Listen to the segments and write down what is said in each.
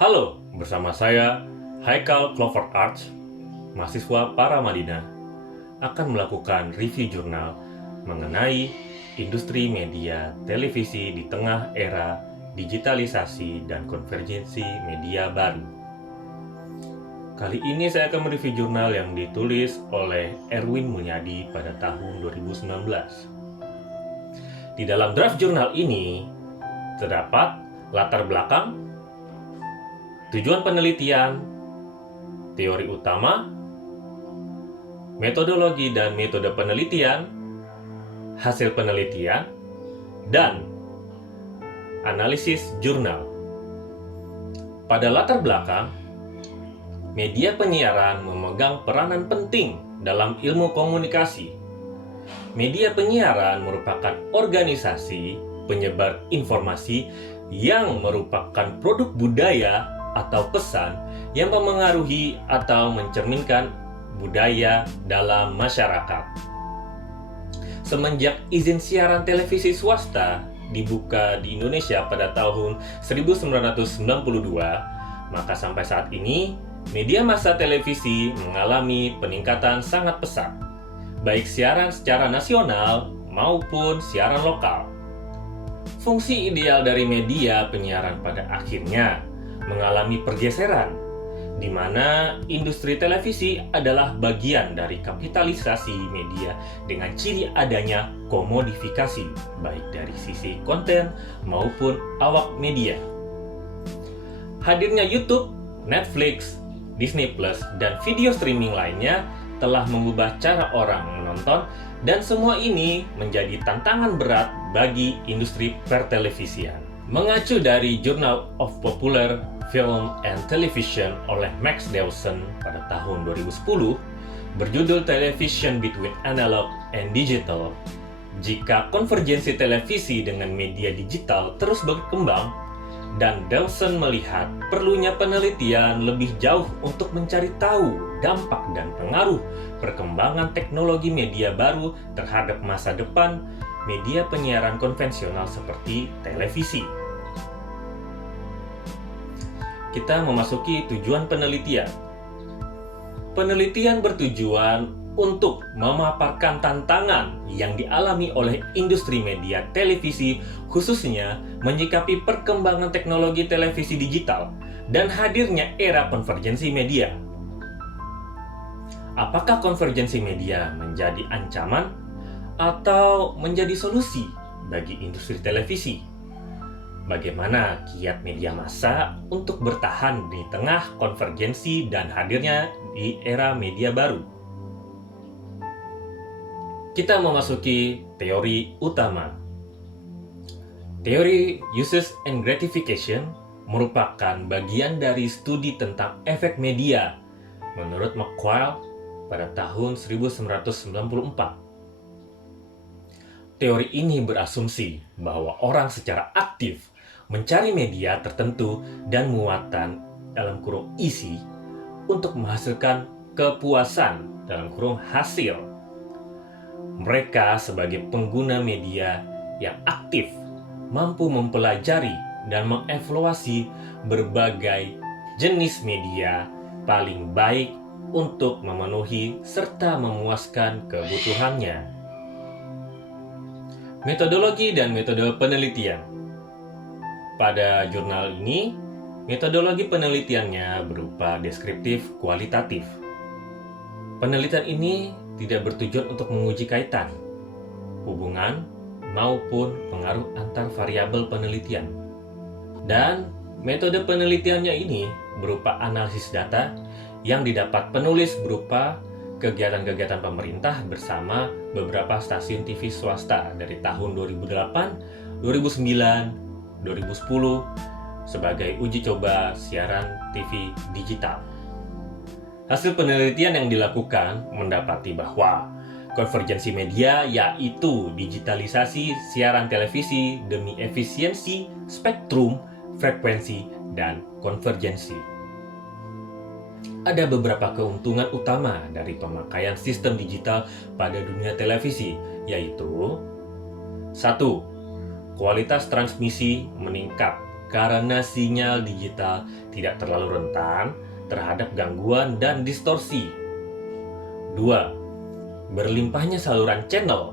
Halo, bersama saya Haikal Clover Arts, mahasiswa Paramadina, akan melakukan review jurnal mengenai industri media televisi di tengah era digitalisasi dan konvergensi media baru. Kali ini saya akan mereview jurnal yang ditulis oleh Erwin Mulyadi pada tahun 2019. Di dalam draft jurnal ini terdapat latar belakang, tujuan penelitian, teori utama, metodologi dan metode penelitian, hasil penelitian, dan analisis jurnal. Pada latar belakang, media penyiaran memegang peranan penting dalam ilmu komunikasi. Media penyiaran merupakan organisasi penyebar informasi yang merupakan produk budaya atau pesan yang memengaruhi atau mencerminkan budaya dalam masyarakat. Semenjak izin siaran televisi swasta dibuka di Indonesia pada tahun 1992, maka sampai saat ini media massa televisi mengalami peningkatan sangat pesat, baik siaran secara nasional maupun siaran lokal. Fungsi ideal dari media penyiaran pada akhirnya mengalami pergeseran, di mana industri televisi adalah bagian dari kapitalisasi media dengan ciri adanya komodifikasi, baik dari sisi konten maupun awak media. Hadirnya YouTube, Netflix, Disney Plus, dan video streaming lainnya telah mengubah cara orang menonton, dan semua ini menjadi tantangan berat bagi industri pertelevisian. Mengacu dari Journal of Popular Film and Television oleh Max Dawson pada tahun 2010, berjudul Television Between Analog and Digital, jika konvergensi televisi dengan media digital terus berkembang, dan Dawson melihat perlunya penelitian lebih jauh untuk mencari tahu dampak dan pengaruh perkembangan teknologi media baru terhadap masa depan media penyiaran konvensional seperti televisi. Kita memasuki tujuan penelitian. Penelitian bertujuan untuk memaparkan tantangan yang dialami oleh industri media televisi, khususnya menyikapi perkembangan teknologi televisi digital dan hadirnya era konvergensi media. Apakah konvergensi media menjadi ancaman atau menjadi solusi bagi industri televisi? Bagaimana kiat media massa untuk bertahan di tengah konvergensi dan hadirnya di era media baru? Kita memasuki teori utama. Teori uses and gratification merupakan bagian dari studi tentang efek media menurut McQuail pada tahun 1994. Teori ini berasumsi bahwa orang secara aktif mencari media tertentu dan muatan dalam kurung isi untuk menghasilkan kepuasan dalam kurung hasil. Mereka sebagai pengguna media yang aktif mampu mempelajari dan mengevaluasi berbagai jenis media paling baik untuk memenuhi serta memuaskan kebutuhannya. Metodologi dan metode penelitian. Pada jurnal ini, metodologi penelitiannya berupa deskriptif kualitatif. Penelitian ini tidak bertujuan untuk menguji kaitan, hubungan, maupun pengaruh antar variabel penelitian. Dan metode penelitiannya ini berupa analisis data yang didapat penulis berupa kegiatan-kegiatan pemerintah bersama beberapa stasiun TV swasta dari tahun 2008, 2009, 2010 sebagai uji coba siaran TV digital. Hasil penelitian yang dilakukan mendapati bahwa konvergensi media, yaitu digitalisasi siaran televisi demi efisiensi, spektrum, frekuensi, dan konvergensi. Ada beberapa keuntungan utama dari pemakaian sistem digital pada dunia televisi, yaitu 1. Kualitas transmisi meningkat karena sinyal digital tidak terlalu rentan terhadap gangguan dan distorsi. 2. Berlimpahnya saluran channel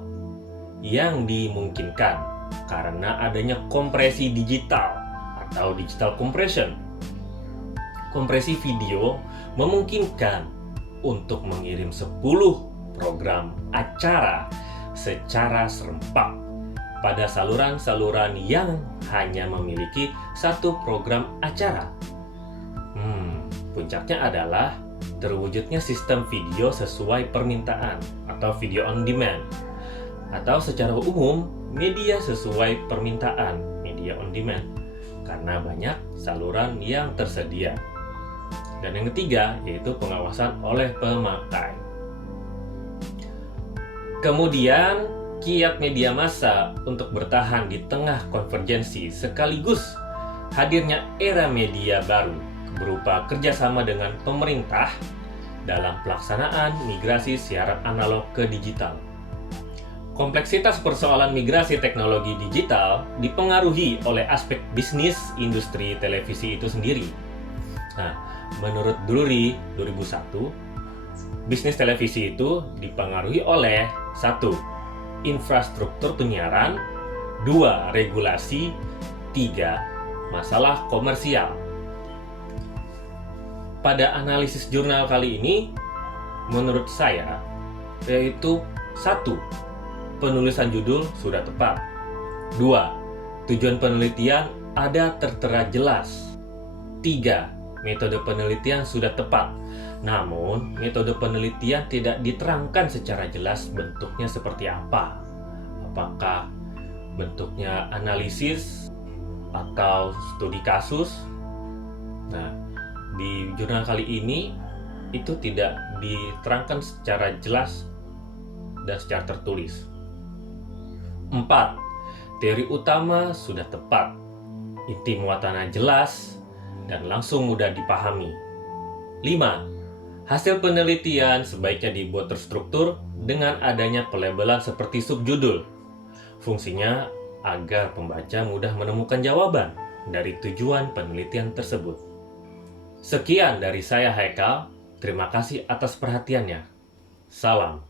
yang dimungkinkan karena adanya kompresi digital atau digital compression. Kompresi video memungkinkan untuk mengirim 10 program acara secara serempak pada saluran-saluran yang hanya memiliki satu program acara. Puncaknya adalah terwujudnya sistem video sesuai permintaan atau video on demand, atau secara umum media sesuai permintaan, media on demand, karena banyak saluran yang tersedia. Dan yang ketiga yaitu pengawasan oleh pemakai. Kemudian kiat media massa untuk bertahan di tengah konvergensi sekaligus hadirnya era media baru berupa kerjasama dengan pemerintah dalam pelaksanaan migrasi siaran analog ke digital. Kompleksitas persoalan migrasi teknologi digital dipengaruhi oleh aspek bisnis industri televisi itu sendiri. Nah, menurut Drury 2001, bisnis televisi itu dipengaruhi oleh 1. Infrastruktur penyiaran, 2. Regulasi, 3. Masalah komersial. Pada analisis jurnal kali ini, menurut saya, yaitu 1. Penulisan judul sudah tepat. 2. Tujuan penelitian ada tertera jelas. 3. Metode penelitian sudah tepat, namun metode penelitian tidak diterangkan secara jelas bentuknya seperti apa. Apakah bentuknya analisis atau studi kasus? Nah, di jurnal kali ini itu tidak diterangkan secara jelas dan secara tertulis. 4. Teori utama sudah tepat, inti muatannya jelas dan langsung mudah dipahami. 5. Hasil penelitian sebaiknya dibuat terstruktur dengan adanya pelabelan seperti subjudul. Fungsinya agar pembaca mudah menemukan jawaban dari tujuan penelitian tersebut. Sekian dari saya Haikal, terima kasih atas perhatiannya. Salam.